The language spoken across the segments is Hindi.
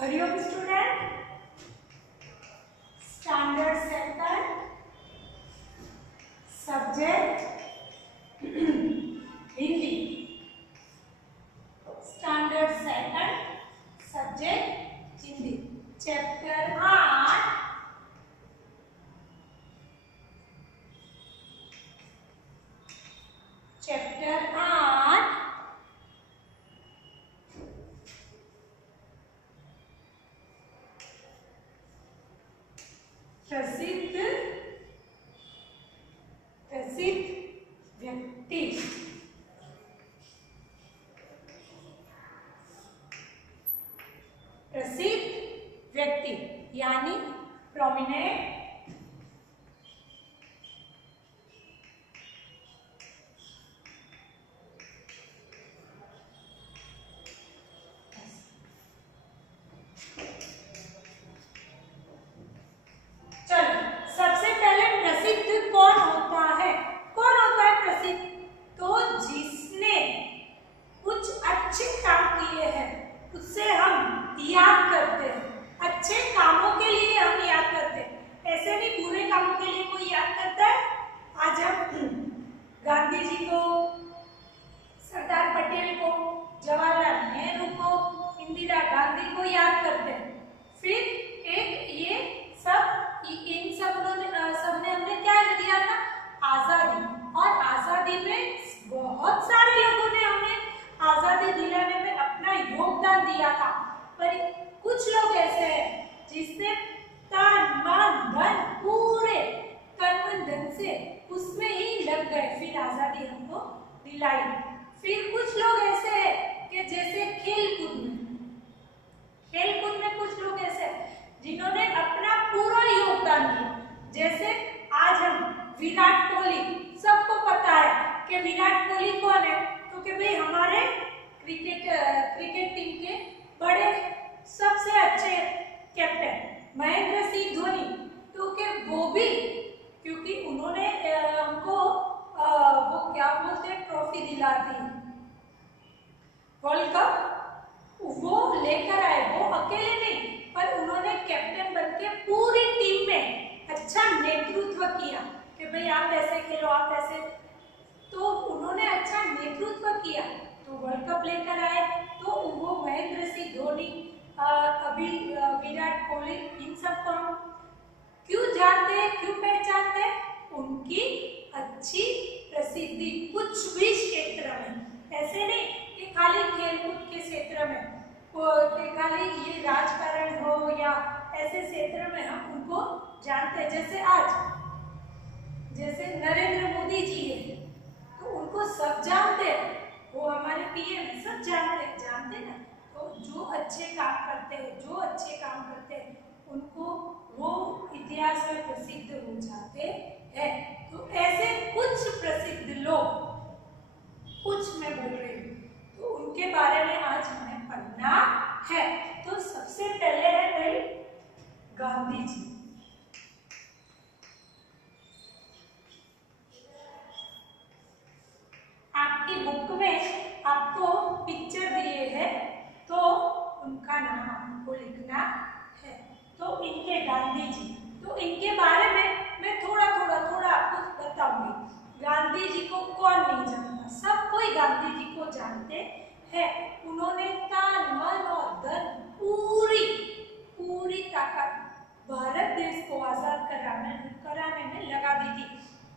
Hariom student, standard second, subject Hindi. Standard second, subject Hindi, chapter 8, प्रसिद्ध व्यक्ति। प्रसिद्ध व्यक्ति यानी प्रोमिनेंट गांधी जी को, सरदार पटेल को, जवाहरलाल नेहरू को, इंदिरा गांधी को याद करते हैं। फिर एक ये सब इन सबने हमने क्या दिया था? आजादी। और आजादी में बहुत सारे लोगों ने हमें आजादी दिलाने में अपना योगदान दिया था, पर कुछ लोग ऐसे हैं जिसने तन मन धन पूरे तन मन धन से उसमें ही लग गए, फिर आजादी हमको दिलाई। फिर कुछ लोग ऐसे हैं कि जैसे खेलकूद में कुछ लोग ऐसे हैं जिन्होंने अपना पूरा योगदान दिया। जैसे आज हम विराट कोहली, सबको पता है कि विराट कोहली कौन है, क्योंकि भाई हमारे क्रिकेट टीम के बड़े सबसे अच्छे कैप्टन महेंद्र सिंह धोनी, क्योंकि वो भी क्योंकि उन्होंने हमको वो क्या बोलते हैं ट्रॉफी दिला दी, वर्ल्ड कप वो लेकर आए। वो अकेले नहीं, पर उन्होंने कैप्टन बनके पूरी टीम में अच्छा नेतृत्व किया कि भाई आप ऐसे खेलो, आप ऐसे, तो उन्होंने अच्छा नेतृत्व किया तो वर्ल्ड कप लेकर आए। तो वो महेंद्र सिंह धोनी, अभी विराट कोहली, इन सबको हम क्यों जानते हैं, क्यों पहचानते हैं? उनकी अच्छी प्रसिद्धि कुछ भी क्षेत्र में, ऐसे नहीं कि खाली खेलकूद के क्षेत्र में, कि खाली ये राजकारण हो या ऐसे क्षेत्र में हम उनको जानते हैं। जैसे आज जैसे नरेंद्र मोदी जी है तो उनको सब जानते हैं, वो हमारे पीएम सब जानते ना। तो जो अच्छे काम करते हैं उनको वो इतिहास में प्रसिद्ध हो जाते हैं। तो ऐसे कुछ प्रसिद्ध लोग, कुछ मैं बोल रही हूँ, तो उनके बारे में आज हमें पढ़ना है। तो सबसे पहले है भाई गांधी जी। आपकी बुक में आपको पिक्चर दिए हैं, तो उनका नाम आपको लिखना है। तो इनके गांधी जी, तो इनके बारे में मैं थोड़ा आपको बताऊंगी। गांधी जी को कौन नहीं जानता? सब कोई गांधी जी को जानते हैं। उन्होंने तन मन और धन पूरी ताकत भारत देश को आजाद कराने में लगा दी थी।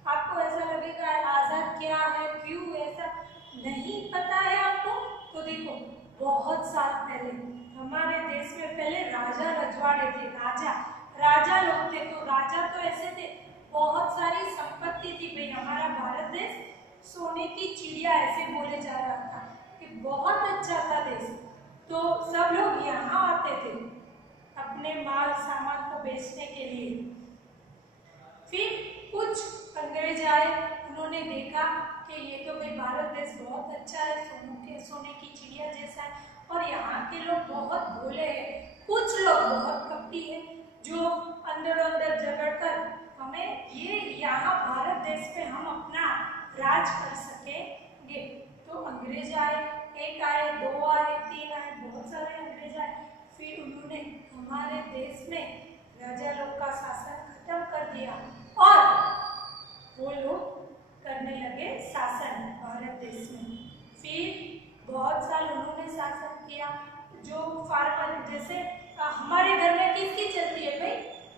आपको ऐसा लगेगा आजाद क्या है, क्यों ऐसा नहीं पता है आपको? तो देखो, बहुत साल पहले हमारे देश में पहले राजा रजवाड़े थे, राजा लोग थे। तो राजा तो ऐसे थे, बहुत सारी संपत्ति थी भाई। हमारा भारत देश सोने की चिड़िया ऐसे बोले जा रहा था कि बहुत अच्छा था देश। तो सब लोग यहाँ आते थे अपने माल सामान को बेचने के लिए। फिर कुछ अंग्रेज आए, उन्होंने देखा कि ये तो भाई भारत देश बहुत अच्छा है, सोने की चिड़िया जैसा है, और यहाँ के लोग बहुत भोले हैं, कुछ लोग बहुत कपटी है, जो अंदर झगड़ कर हमें ये यहाँ भारत देश पे हम अपना राज कर सकेंगे। तो अंग्रेज आए, एक आए, दो आए, तीन आए, बहुत सारे अंग्रेज आए। फिर उन्होंने हमारे देश में राजा लोग का शासन खत्म कर दिया और वो लोग करने लगे शासन भारत देश में। फिर बहुत साल उन्होंने शासन किया। जो फार्मर, जैसे हमारे घर में किसकी चलती है भाई,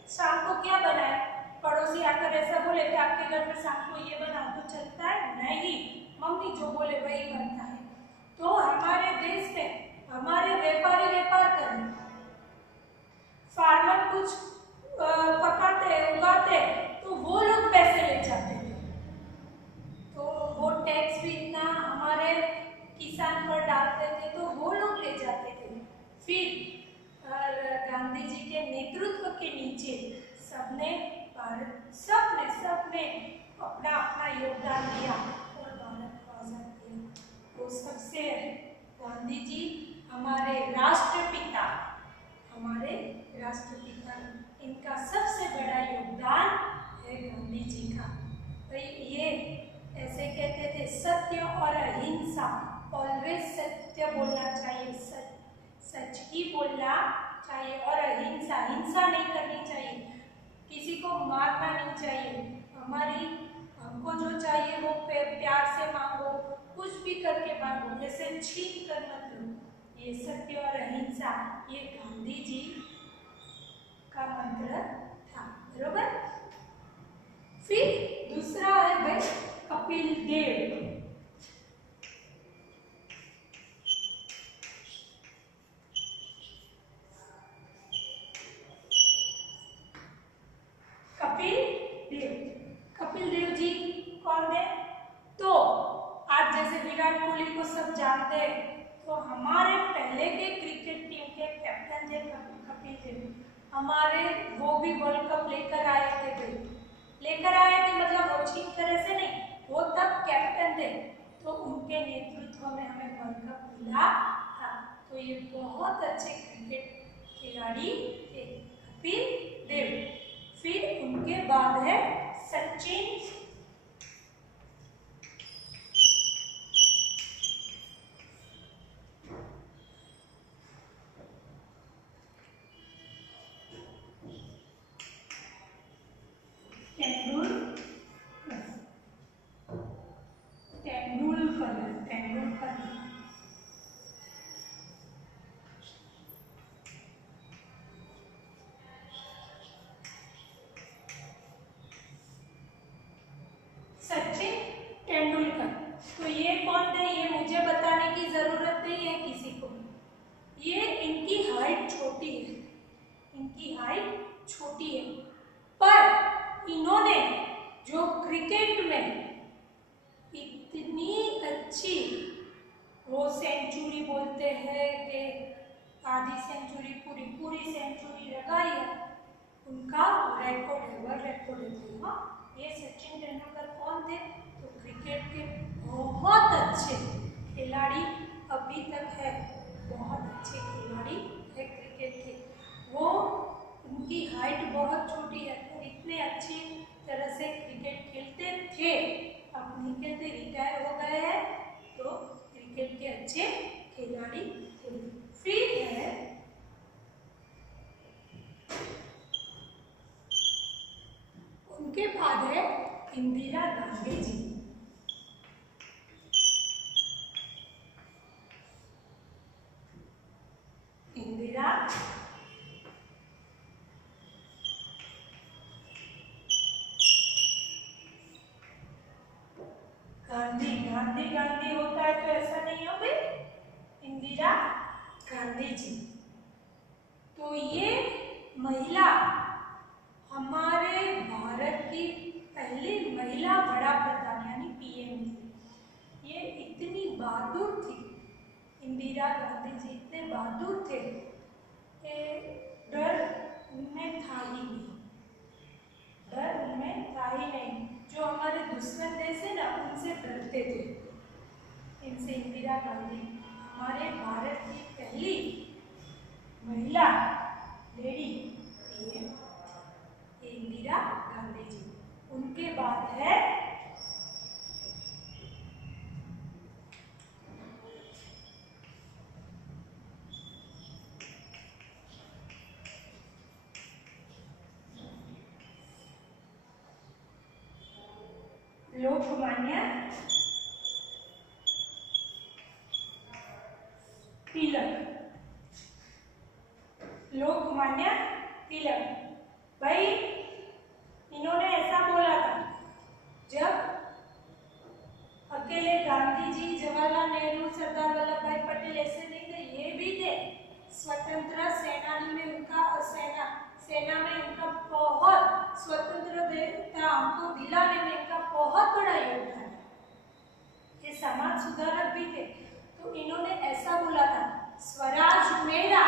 शाम को क्या बनाए, पड़ोसी आकर ऐसा बोले कि आपके घर में शाम को ये बना, तो चलता है? नहीं, मम्मी जो बोले वही बनता है। तो हमारे देश में हमारे व्यापारी व्यापार करें, फार्मर कुछ पकाते उगाते तो वो लोग पैसे ले जाते थे, तो वो टैक्स भी इतना हमारे किसान पर डालते थे तो वो लोग ले जाते थे। फिर गांधी जी के नेतृत्व के नीचे सबने अपना अपना योगदान दिया और भारत को आजाद किया। तो सबसे गांधी जी हमारे राष्ट्रपिता, इनका सबसे बड़ा योगदान है गांधी जी का। तो ये ऐसे कहते थे, सत्य और अहिंसा, ऑलवेज सत्य बोलना चाहिए, सच ही बोलना चाहिए और अहिंसा, हिंसा नहीं करनी चाहिए, किसी को मारना नहीं चाहिए, हमको जो चाहिए वो प्यार से मांगो, कुछ भी करके मांगो, जैसे छीन कर मत लो। ये सत्य और अहिंसा, ये गांधी जी का मंत्र था, बरोबर। फिर दूसरा है भाई कपिल देव। कपिल देव जी कौन थे? तो आज जैसे विराट कोहली को सब जानते हैं, तो हमारे पहले के क्रिकेट टीम के कैप्टन थे कपिल देव। हमारे वो भी वर्ल्ड कप लेकर आए थे मतलब वो अच्छी तरह से नहीं, वो तब कैप्टन थे, तो उनके नेतृत्व में हमें वर्ल्ड कप मिला था। तो ये बहुत अच्छे क्रिकेट खिलाड़ी थे कपिल देव। फिर उनके बाद है सचिन तेंदुलकर। सचिन तेंदुलकर, तो ये कौन थे? ये मुझे बताने की जरूरत नहीं है किसी को। ये इनकी हाइट छोटी है, पर इन्होंने जो क्रिकेट में इतनी अच्छी, वो सेंचुरी बोलते हैं कि आधी सेंचुरी, पूरी सेंचुरी लगाई है, उनका रिकॉर्ड है, वर्ल्ड रिकॉर्ड है। हाँ, ये सचिन तेंदुलकर कौन थे? तो क्रिकेट के बहुत अच्छे खिलाड़ी अभी तक है, बहुत अच्छे खिलाड़ी है क्रिकेट के। वो उनकी हाइट बहुत छोटी है, और इतने अच्छी तरह से क्रिकेट खेलते थे, अब नहीं खेलते, रिटायर हो गए हैं, तो क्रिकेट के अच्छे खिलाड़ी थे। फिर है उनके बाद है इंदिरा गांधी जी। इंदिरा गांधी होता है तो ऐसा नहीं हो भाई, इंदिरा गांधी जी। तो ये महिला हमारे भारत की पहली महिला बड़ा प्रधान यानी पीएम थी। ये इतनी बहादुर थी, इंदिरा गांधी जी इतने बहादुर थे कि डर उनमें था ही नहीं। जो हमारे दुश्मन देश है ना, उनसे डरते थे, इनसे। इंदिरा गांधी हमारे भारत की पहली महिला लेडी पीएम, इंदिरा गांधी जी। उनके बाद है लोकमान्य तिलक। लोकमान्य तिलक भाई इन्होंने ऐसा बोला था, जब अकेले गांधी जी, जवाहरलाल नेहरू, सरदार वल्लभ भाई पटेल ऐसे नहीं थे, ये भी थे स्वतंत्र सेनानी में उनका सेना में उनका बहुत स्वतंत्रता हमको दिलाने में इनका बहुत बड़ा योगदान है। ये समाज सुधारक भी थे। तो इन्होंने ऐसा बोला था, स्वराज मेरा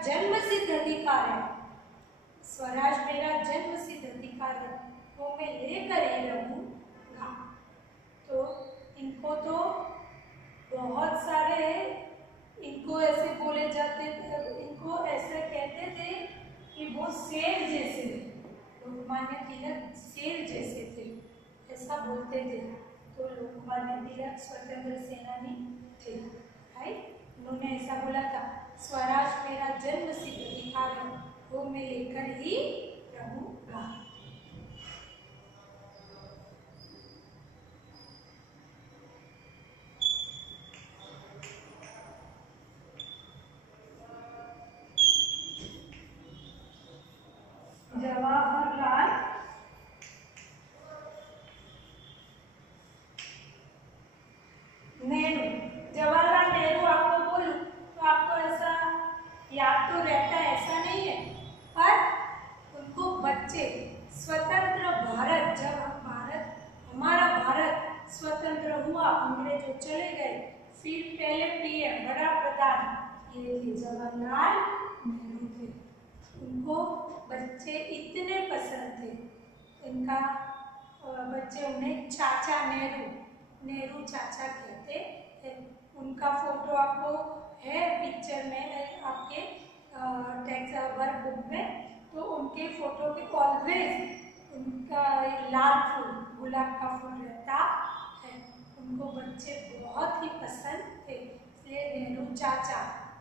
जन्मसिद्ध अधिकार है, स्वराज मेरा जन्मसिद्ध अधिकार है, वो मैं लेकर ही रहूंगा। तो इनको तो बहुत सारे इनको ऐसे बोले जाते थे, इनको ऐसे कहते थे कि वो शेर जैसे थे, लोकमान्य तिलक शेर जैसे थे, ऐसा बोलते थे। तो लोकमान्य तिलक स्वतंत्र सेनानी थे, राइट। उन्होंने ऐसा बोला था, स्वराज मेरा जन्मसिद्ध अधिकार है, वो मैं लेकर ही रहूंगा। जवाहरलाल नेहरू, जवाहरलाल नेहरू आपको बोलूं तो आपको ऐसा याद तो रहता है, ऐसा नहीं है, पर उनको बच्चे स्वतंत्र भारत, जब हमारा भारत स्वतंत्र हुआ, अंग्रेजों चले गए, फिर पहले पीएम बड़ा प्रधान ये थे जवाहरलाल नेहरू थे। उनको बच्चे इतने पसंद थे, इनका बच्चे उन्हें चाचा नेहरू चाचा कहते हैं। उनका फोटो आपको है पिक्चर में, आपके टेक्स्ट वर्क बुक में, तो उनके फोटो के ऑलवेज उनका लाल फूल, गुलाब का फूल रहता है। उनको बच्चे बहुत ही पसंद थे, इसलिए नेहरू चाचा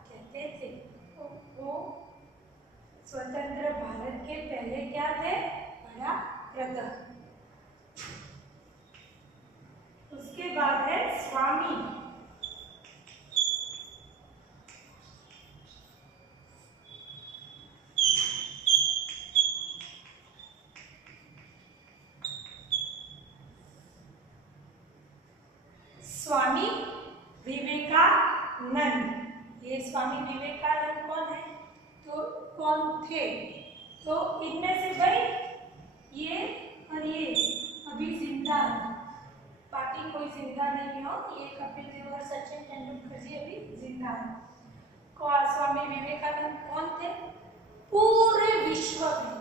कहते थे। तो वो स्वतंत्र भारत के पहले क्या थे, बड़ा प्रधान। उसके बाद है स्वामी। स्वामी विवेकानंद। ये स्वामी विवेकानंद कौन है, तो कौन थे, तो इनमें से भाई ये और ये अभी जिंदा है, बाकी कोई जिंदा नहीं हो। ये कपिल देव और सचिन तेंदुलकर जी अभी जिंदा है। स्वामी विवेकानंद कौन थे, पूरे विश्व में,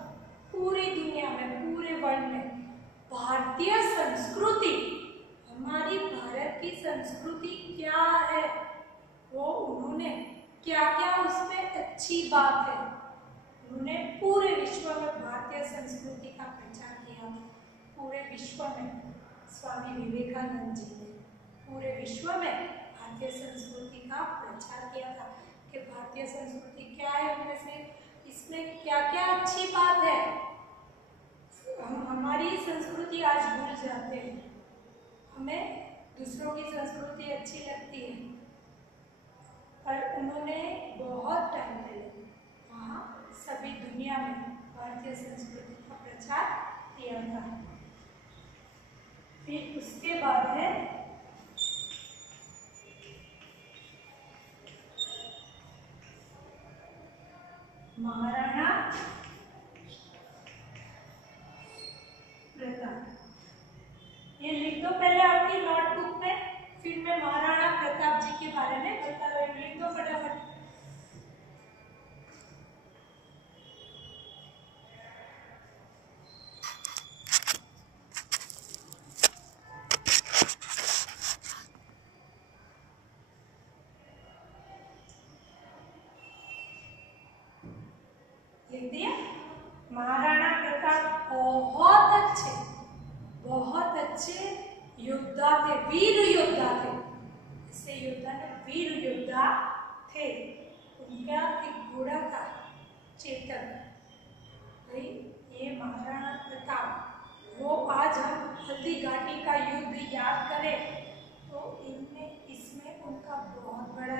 पूरी दुनिया में, पूरे वर्ल्ड में भारतीय संस्कृति, हमारी भारत की संस्कृति क्या है, वो उन्होंने क्या क्या उसमें अच्छी बात है, उन्होंने पूरे विश्व में भारतीय संस्कृति का प्रचार किया। पूरे विश्व में स्वामी विवेकानंद जी ने पूरे विश्व में भारतीय संस्कृति का प्रचार किया था कि भारतीय संस्कृति क्या है, उनमें से इसमें क्या क्या अच्छी बात है। हम हमारी संस्कृति आज भूल जाते हैं, हमें दूसरों की संस्कृति अच्छी लगती है, पर उन्होंने बहुत टाइम पहले वहाँ सभी दुनिया में भारतीय संस्कृति का प्रचार किया था। फिर उसके बाद है महाराणा प्रताप। ये लिख दो पहले आपकी नोटबुक में, फिर मैं महाराणा प्रताप जी के बारे में बता रही हूँ। लिख दो फटाफट। लिख दिया। महाराणा प्रताप बहुत अच्छे योद्धा थे, वीर योद्धा थे। इससे योद्धा ने वीर योद्धा थे। उनका एक घोड़ा था चेतक। भाई ये महाराणा प्रताप वो आज हम हल्दी घाटी का युद्ध याद करें तो इसमें उनका बहुत बड़ा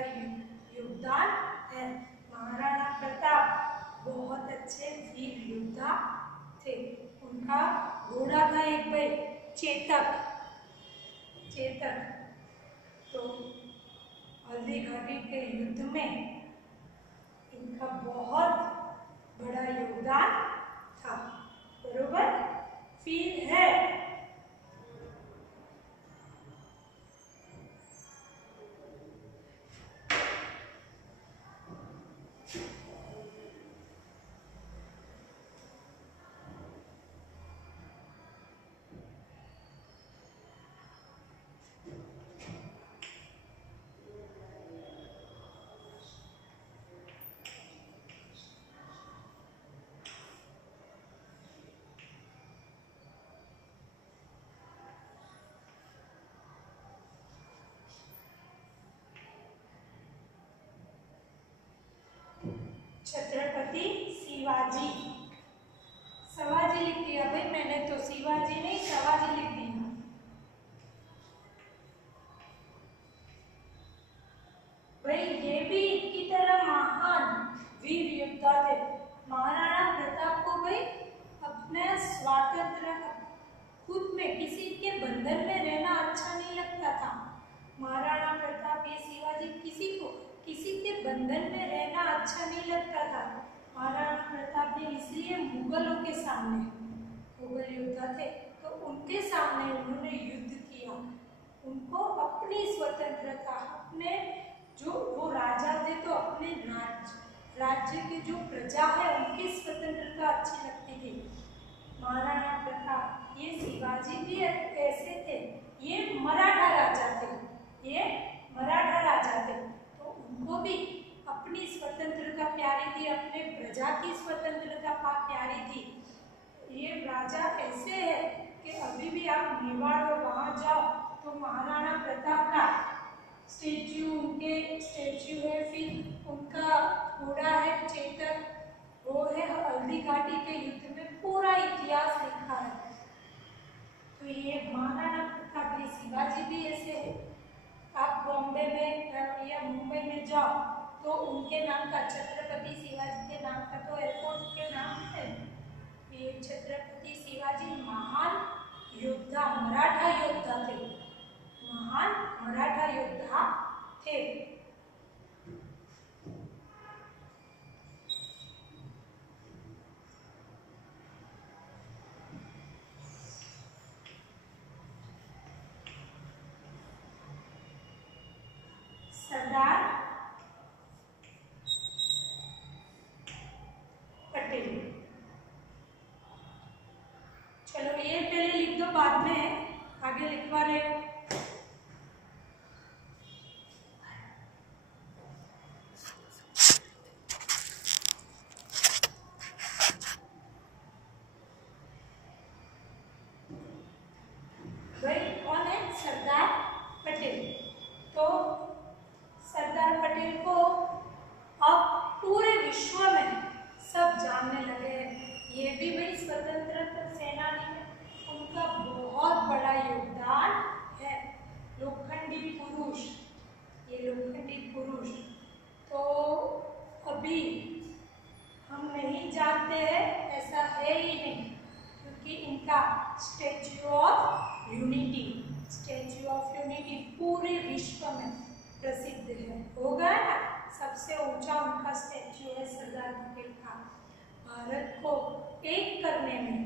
योगदान है। महाराणा प्रताप बहुत अच्छे वीर योद्धा थे। उनका घोड़ा था एक भाई चेतक। तो हल्दी घाटी के युद्ध में इनका बहुत बड़ा योगदान था। बरोबर। फिर है छत्रपति शिवाजी। शिवाजी लिख दिया भाई मैंने तो, शिवाजी नहीं शिवाजी लिख दिया। भाई ये भी इनकी तरह महान वीर योद्धा थे। महाराणा प्रताप को भाई अपने स्वातंत्र खुद में किसी के बंधन में रहना अच्छा नहीं लगता था। महाराणा प्रताप ये शिवाजी किसी के बंधन में रहना अच्छा नहीं लगता था। महाराणा प्रताप ने इसलिए मुगलों के सामने, मुगल योद्धा थे तो उनके सामने उन्होंने युद्ध किया। उनको अपनी स्वतंत्रता, अपने जो वो राजा थे तो अपने राज्य की जो प्रजा है उनकी स्वतंत्रता अच्छी लगती थी। महाराणा प्रताप ये शिवाजी भी ऐसे थे। ये मराठा राजा थे, तो उनको भी अपनी स्वतंत्रता प्यारी थी, अपने प्रजा की स्वतंत्रता प्यारी थी। ये राजा ऐसे है कि अभी भी आप मेवाड़ और वहां जाओ तो महाराणा प्रताप का उनके स्टेच्यू है। फिर उनका घोड़ा है चेतक, वो है हल्दी घाटी के युद्ध में पूरा इतिहास लिखा है। तो ये महाराणा प्रताप, ये शिवाजी भी ऐसे है। आप बॉम्बे में या मुंबई में जाओ तो उनके नाम का, छत्रपति शिवाजी के नाम का तो एयरपोर्ट के नाम है। ये छत्रपति शिवाजी महान योद्धा, मराठा योद्धा थे, महान मराठा योद्धा थे। सरदार पटेल। चलो ये पहले लिख दो, बाद में आगे लिखवा रहे हो। भाई कौन है? सरदार पटेल। तो सरदार पटेल को अब पूरे विश्व में सब जानने लगे हैं। ये भी भाई स्वतंत्रता सेनानी में उनका बहुत बड़ा योगदान है। लोखंडी पुरुष, ये लोखंडी पुरुष तो अभी हम नहीं जानते हैं, ऐसा है ही नहीं, क्योंकि इनका स्टैच्यू ऑफ यूनिटी पूरे विश्व में प्रसिद्ध है। होगा ना, सबसे ऊंचा उनका स्टैच्यू है सरदार पटेल का। भारत को एक करने में,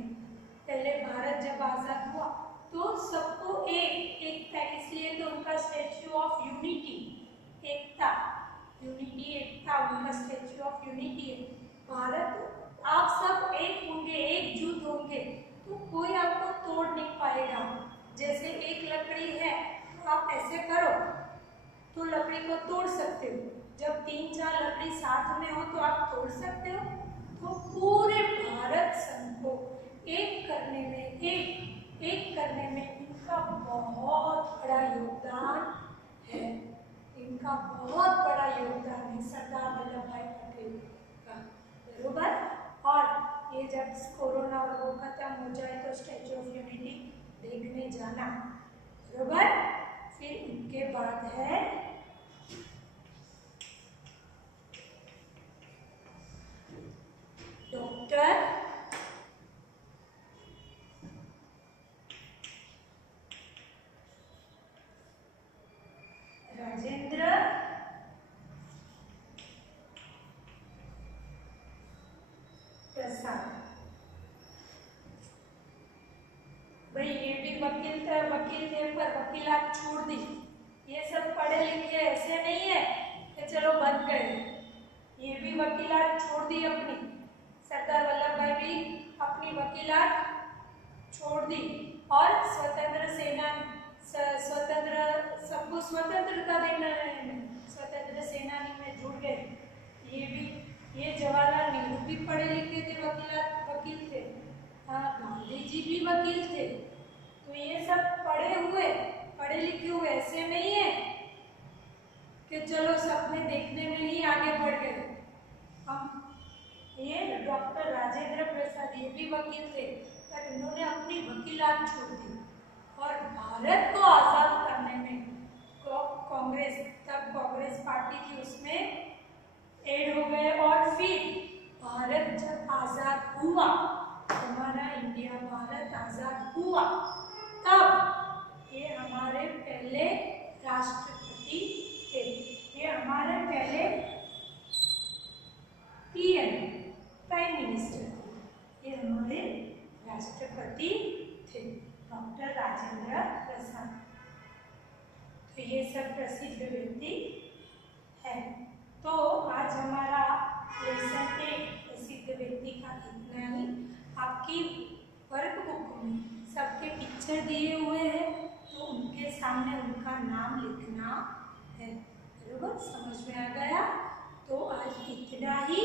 पहले भारत जब आजाद हुआ तो सबको एकता, इसलिए तो उनका स्टैच्यू ऑफ यूनिटी, एकता उनका स्टैच्यू ऑफ यूनिटी है। भारत, आप सब एक होंगे, एकजुट होंगे तो कोई आपको तोड़ नहीं पाएगा। जैसे एक लकड़ी है तो आप ऐसे करो तो लकड़ी को तोड़ सकते हो, जब 3-4 लकड़ी साथ में हो तो आप तोड़ सकते हो। तो पूरे भारत संघ को एक करने में इनका बहुत बड़ा योगदान है। इनका बहुत बड़ा योगदान है सरदार वल्लभ भाई पटेल का। बरोबर। और ये जब कोरोना और वो खत्म हो जाए तो स्टैच्यू ऑफ यूनिटी देखने जाना, बरोबर। फिर उनके बाद है डॉक्टर राजेंद्र प्रसाद। भाई ये भी वकील थे पर वकीलात छोड़ दी। ये सब पढ़े लिखे ऐसे नहीं है कि चलो बन गए, ये भी वकीलात छोड़ दी अपनी। सरदार वल्लभ भाई भी अपनी वकीलात छोड़ दी और स्वतंत्र सेना सबको स्वतंत्रता देना स्वतंत्र सेनानी में जुड़ गए। ये जवाहरलाल नेहरू भी पढ़े लिखे थे, वकील थे। हाँ, गांधी जी भी वकील थे। तो ये सब पढ़े लिखे हुए ऐसे नहीं है कि चलो सपने देखने में ही आगे बढ़ गए हम। ये डॉक्टर राजेंद्र प्रसाद ये भी वकील थे, पर इन्होंने अपनी वकीलात छोड़ दी और भारत को आजाद करने में कांग्रेस पार्टी थी उसमें ऐड हो गए। और फिर भारत जब आजाद हुआ, हमारा इंडिया भारत आजाद हुआ, तब ये हमारे पहले राष्ट्रपति थे। ये हमारे पहले पीएम प्राइम मिनिस्टर, ये हमारे राष्ट्रपति थे डॉक्टर राजेंद्र प्रसाद। तो ये सब प्रसिद्ध व्यक्ति है। तो आज हमारा लेसन एक प्रसिद्ध व्यक्ति का इतना ही। आपकी वर्कबुक में सबके पिक्चर दिए हुए हैं, तो उनके सामने उनका नाम लिखना है, बरोबर। समझ में आ गया? तो आज इतना ही।